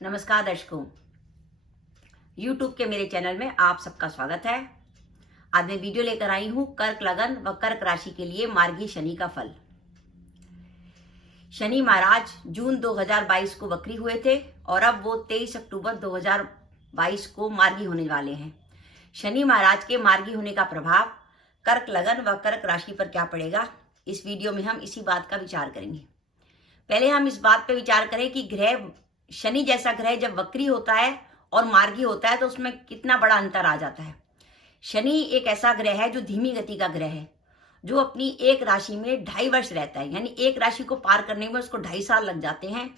नमस्कार दर्शकों, YouTube के मेरे चैनल में आप सबका स्वागत है। आज मैं वीडियो लेकर आई हूँ कर्क लगन व कर्क राशि के लिए मार्गी शनि का फल। शनि महाराज जून 2022 को वक्री हुए थे और अब वो 23 अक्टूबर 2022 को मार्गी होने वाले हैं। शनि महाराज के मार्गी होने का प्रभाव कर्क लगन व कर्क राशि पर क्या पड़ेगा, इस वीडियो में हम इसी बात का विचार करेंगे। पहले हम इस बात पर विचार करें कि ग्रह शनि जैसा ग्रह जब वक्री होता है और मार्गी होता है तो उसमें कितना बड़ा अंतर आ जाता है। शनि एक ऐसा ग्रह है जो धीमी गति का ग्रह है, जो अपनी एक राशि में 2.5 वर्ष रहता है, यानी एक राशि को पार करने में उसको 2.5 साल लग जाते हैं।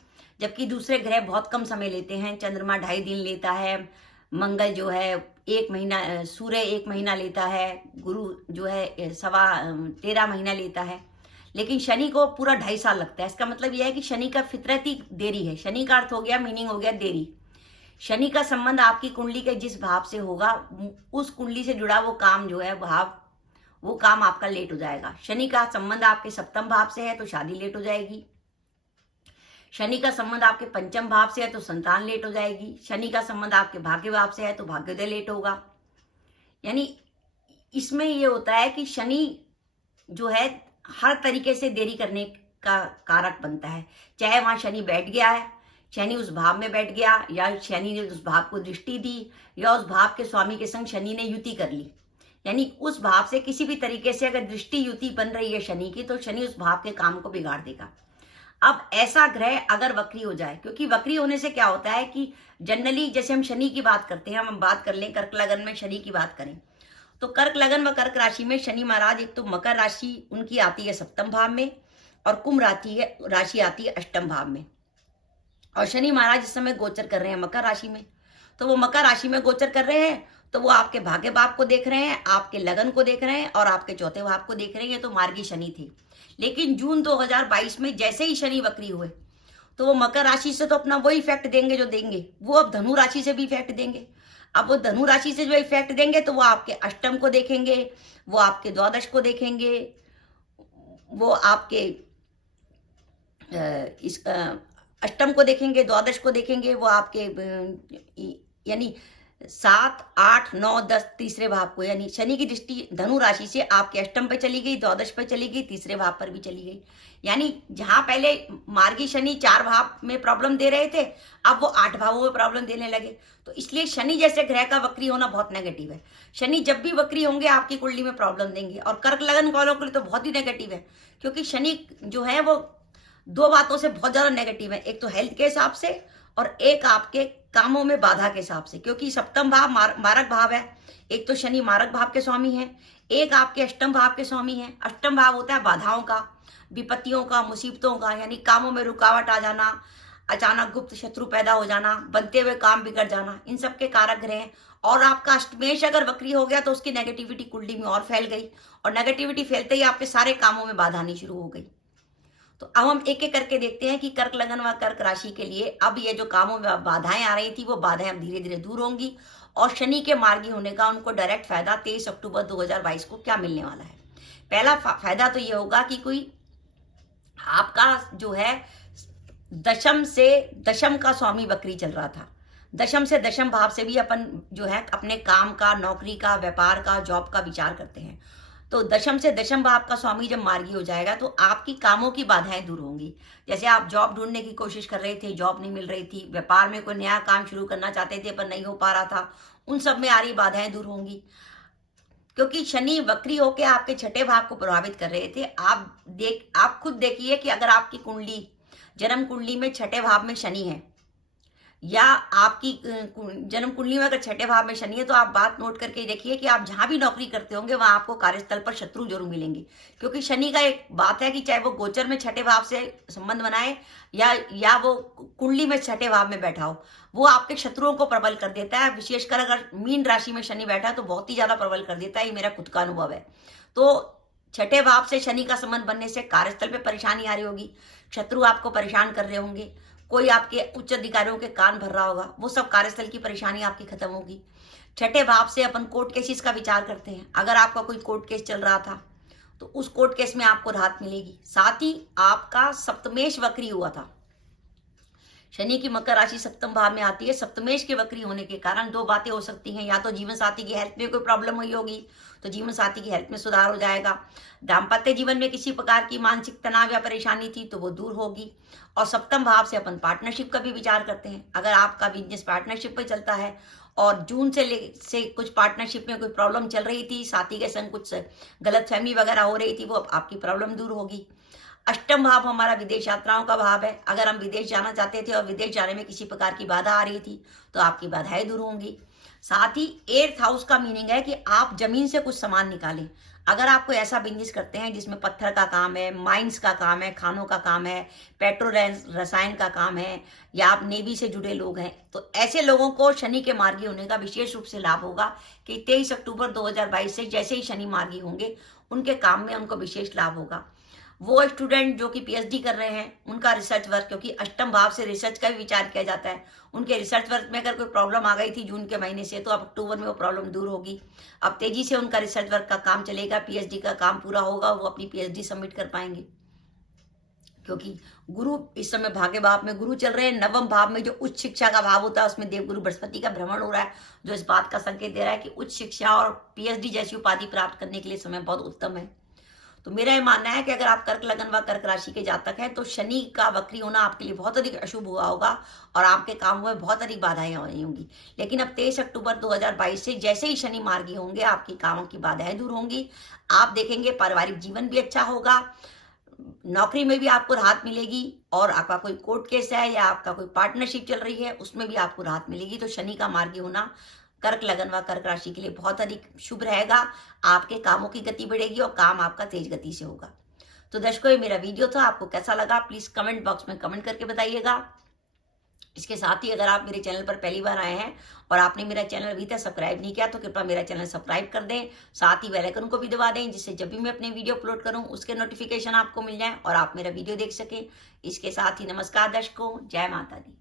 जबकि दूसरे ग्रह बहुत कम समय लेते हैं। चंद्रमा 2.5 दिन लेता है, मंगल जो है 1 महीना, सूर्य 1 महीना लेता है, गुरु जो है 13 महीना लेता है, लेकिन शनि को पूरा 2.5 साल लगता है। इसका मतलब यह है कि शनि का फितरती देरी है। शनि का अर्थ हो गया, मीनिंग हो गया देरी। शनि का संबंध आपकी कुंडली के जिस भाव से होगा, उस कुंडली से जुड़ा वो काम जो है भाव, वो काम आपका लेट हो जाएगा। शनि का संबंध आपके सप्तम भाव से है तो शादी लेट हो जाएगी। शनि का संबंध आपके पंचम भाव से है तो संतान लेट हो जाएगी। शनि का संबंध आपके भाग्य भाव से है तो भाग्योदय लेट होगा। यानी इसमें ये होता है कि शनि जो है हर तरीके से देरी करने का कारक बनता है। चाहे वहां शनि बैठ गया है, शनि उस भाव में बैठ गया, या शनि ने उस भाव को दृष्टि दी, या उस भाव के स्वामी के संग शनि ने युति कर ली। यानी उस भाव से किसी भी तरीके से अगर दृष्टि युति बन रही है शनि की, तो शनि उस भाव के काम को बिगाड़ देगा। अब ऐसा ग्रह अगर वक्री हो जाए, क्योंकि वक्री होने से क्या होता है कि जनरली जैसे हम शनि की बात करते हैं, हम बात कर लें कर्क लगन में शनि की बात करें, तो कर्क लगन व कर्क राशि में शनि महाराज एक तो मकर राशि उनकी आती है सप्तम भाव में, और कुंभ राशि आती है अष्टम भाव में। और शनि महाराज इस समय गोचर कर रहे हैं मकर राशि में। तो वो मकर राशि में गोचर कर रहे हैं तो वो आपके भाग्य भाव को देख रहे हैं, आपके लगन को देख रहे हैं और आपके चौथे भाव को देख रहे हैं। ये तो मार्गी शनि थे। लेकिन जून 2022 में जैसे ही शनि वक्री हुए तो वो मकर राशि से तो अपना वही इफेक्ट देंगे जो देंगे, वो अब धनु राशि से भी इफेक्ट देंगे। अब वो धनु राशि से जो इफेक्ट देंगे तो वो आपके अष्टम को देखेंगे, वो आपके द्वादश को देखेंगे, वो आपके इस अष्टम को देखेंगे, द्वादश को देखेंगे, वो आपके यानी 7, 8, 9, 10 तीसरे भाव को। यानी शनि की दृष्टि धनु राशि से आपके अष्टम पे चली गई, द्वादश पे चली गई, तीसरे भाव पर भी चली गई। यानी जहां पहले मार्गी शनि 4 भाव में प्रॉब्लम दे रहे थे, अब वो 8 भावों में प्रॉब्लम देने लगे। तो इसलिए शनि जैसे ग्रह का वक्री होना बहुत नेगेटिव है। शनि जब भी वक्री होंगे आपकी कुंडली में प्रॉब्लम देंगे। और कर्क लगन वालों के लिए तो बहुत ही नेगेटिव है, क्योंकि शनि जो है वो 2 बातों से बहुत ज्यादा नेगेटिव है। एक तो हेल्थ के हिसाब से और एक आपके कामों में बाधा के हिसाब से, क्योंकि सप्तम भाव मारक भाव है। एक तो शनि मारक भाव के स्वामी है, एक आपके अष्टम भाव के स्वामी है। अष्टम भाव होता है बाधाओं का, विपत्तियों का, मुसीबतों का, यानी कामों में रुकावट आ जाना, अचानक गुप्त शत्रु पैदा हो जाना, बनते हुए काम बिगड़ जाना, इन सब के कारक ग्रह हैं। और आपका अष्टमेश अगर वक्री हो गया तो उसकी नेगेटिविटी कुंडली में और फैल गई, और नेगेटिविटी फैलते ही आपके सारे कामों में बाधा आनी शुरू हो गई। तो अब हम एक एक करके देखते हैं कि कर्क लगन व कर्क राशि के लिए अब ये जो कामों में बाधाएं आ रही थी, वो बाधाएं अब धीरे धीरे दूर होंगी, और शनि के मार्गी होने का उनको डायरेक्ट फायदा 23 अक्टूबर 2022 को क्या मिलने वाला है। पहला फायदा तो ये होगा कि कोई आपका जो है दशम का स्वामी वक्री चल रहा था, दशम से दशम भाव से भी अपन जो है अपने काम का, नौकरी का, व्यापार का, जॉब का विचार करते हैं। तो दशम से दशम भाव का स्वामी जब मार्गी हो जाएगा तो आपकी कामों की बाधाएं दूर होंगी। जैसे आप जॉब ढूंढने की कोशिश कर रहे थे, जॉब नहीं मिल रही थी, व्यापार में कोई नया काम शुरू करना चाहते थे पर नहीं हो पा रहा था, उन सब में आ रही बाधाएं दूर होंगी। क्योंकि शनि वक्री होकर आपके छठे भाव को प्रभावित कर रहे थे। आप खुद देखिए कि अगर आपकी कुंडली, जन्म कुंडली में छठे भाव में शनि है, या आपकी जन्म कुंडली में अगर छठे भाव में शनि है, तो आप बात नोट करके देखिए कि आप जहां भी नौकरी करते होंगे वहां आपको कार्यस्थल पर शत्रु जरूर मिलेंगे। क्योंकि शनि का एक बात है कि चाहे वो गोचर में छठे भाव से संबंध बनाए या वो कुंडली में छठे भाव में बैठा हो, वो आपके शत्रुओं को प्रबल कर देता है। विशेषकर अगर मीन राशि में शनि बैठा है तो बहुत ही ज्यादा प्रबल कर देता है। ये मेरा खुद का अनुभव है। तो छठे भाव से शनि का संबंध बनने से कार्यस्थल पे परेशानी आ रही होगी, शत्रु आपको परेशान कर रहे होंगे, कोई आपके उच्च अधिकारियों के कान भर रहा होगा, वो सब कार्यस्थल की परेशानी आपकी खत्म होगी। छठे भाव से अपन कोर्ट केसेस का विचार करते हैं। अगर आपका कोई कोर्ट केस चल रहा था तो उस कोर्ट केस में आपको राहत मिलेगी। साथ ही आपका सप्तमेश वक्री हुआ था, शनि की मकर राशि सप्तम भाव में आती है। सप्तमेश के वक्री होने के कारण दो बातें हो सकती हैं, या तो जीवन साथी की हेल्थ में कोई प्रॉब्लम हुई होगी तो जीवन साथी की हेल्थ में सुधार हो जाएगा। दाम्पत्य जीवन में किसी प्रकार की मानसिक तनाव या परेशानी थी तो वो दूर होगी। और सप्तम भाव से अपन पार्टनरशिप का भी विचार करते हैं। अगर आपका बिजनेस पार्टनरशिप पे चलता है और जून से कुछ पार्टनरशिप में कोई प्रॉब्लम चल रही थी, साथी के संग कुछ गलतफहमी वगैरह हो रही थी, वो आपकी प्रॉब्लम दूर होगी। अष्टम भाव हमारा विदेश यात्राओं का भाव है। अगर हम विदेश जाना चाहते थे और विदेश जाने में किसी प्रकार की बाधा आ रही थी तो आपकी बाधाएं दूर होंगी। साथ ही एट्थ हाउस का मीनिंग है कि आप जमीन से कुछ सामान निकालें। अगर आप कोई ऐसा बिजनेस करते हैं जिसमें पत्थर का काम है, माइंस का काम है, खानों का काम है, पेट्रोल रसायन का काम है, या आप नेवी से जुड़े लोग हैं, तो ऐसे लोगों को शनि के मार्गी होने का विशेष रूप से लाभ होगा कि 23 अक्टूबर 2022 से जैसे ही शनि मार्गी होंगे उनके काम में उनको विशेष लाभ होगा। वो स्टूडेंट जो कि पीएचडी कर रहे हैं उनका रिसर्च वर्क, क्योंकि अष्टम भाव से रिसर्च का भी विचार किया जाता है, उनके रिसर्च वर्क में अगर कोई प्रॉब्लम आ गई थी जून के महीने से तो अब अक्टूबर में वो प्रॉब्लम दूर होगी। अब तेजी से उनका रिसर्च वर्क का काम चलेगा, पीएचडी का काम पूरा होगा, वो अपनी पीएचडी सबमिट कर पाएंगे। क्योंकि गुरु इस समय भाग्य भाव में गुरु चल रहे हैं। नवम भाव में जो उच्च शिक्षा का भाव होता है उसमें देवगुरु बृहस्पति का भ्रमण हो रहा है, जो इस बात का संकेत दे रहा है कि उच्च शिक्षा और पीएचडी जैसी उपाधि प्राप्त करने के लिए समय बहुत उत्तम है। तो मेरा ये मानना है कि अगर आप कर्क लगन व कर्क राशि के जातक हैं तो शनि का वक्री होना आपके लिए बहुत अधिक अशुभ हुआ होगा और आपके कामों में बहुत अधिक बाधाएं आई होंगी। लेकिन अब 23 अक्टूबर 2022 से जैसे ही शनि मार्गी होंगे आपकी कामों की बाधाएं दूर होंगी। आप देखेंगे पारिवारिक जीवन भी अच्छा होगा, नौकरी में भी आपको राहत मिलेगी, और आपका कोई कोर्ट केस है या आपका कोई पार्टनरशिप चल रही है उसमें भी आपको राहत मिलेगी। तो शनि का मार्गी होना कर्क लगन व कर्क राशि के लिए बहुत अधिक शुभ रहेगा। आपके कामों की गति बढ़ेगी और काम आपका तेज गति से होगा। तो दर्शकों, ये मेरा वीडियो था, आपको कैसा लगा प्लीज कमेंट बॉक्स में कमेंट करके बताइएगा। इसके साथ ही अगर आप मेरे चैनल पर पहली बार आए हैं और आपने मेरा चैनल अभी तक सब्सक्राइब नहीं किया तो कृपया मेरा चैनल सब्सक्राइब कर दें, साथ ही बेल आइकन को भी दबा दें, जिससे जब भी मैं अपने वीडियो अपलोड करूं उसके नोटिफिकेशन आपको मिल जाए और आप मेरा वीडियो देख सकें। इसके साथ ही नमस्कार दर्शकों, जय माता दी।